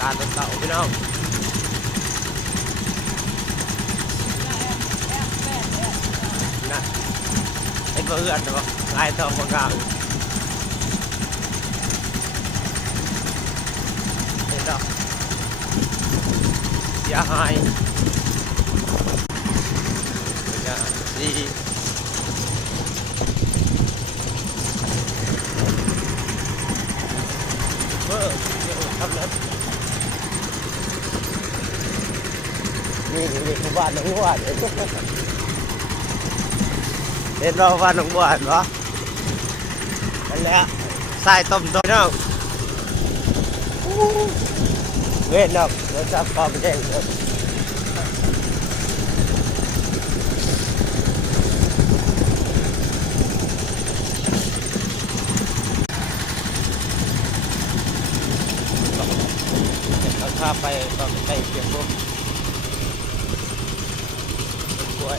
การรถเต่าพี่น้องนะไอ้เพื่อนเนาะลายทองบางกลางเห็นดอกเสียหายนะดีเมื่อทำนั้นนี่คือบ้านน้องบัวเห็นเราบ้านน้องบัวเหรอนั่นแหละใส่ต้มต้มเนาะเว้นเนาะเราจะพอไปเองเราพาไปก็ไปเก็บพวกกล้วย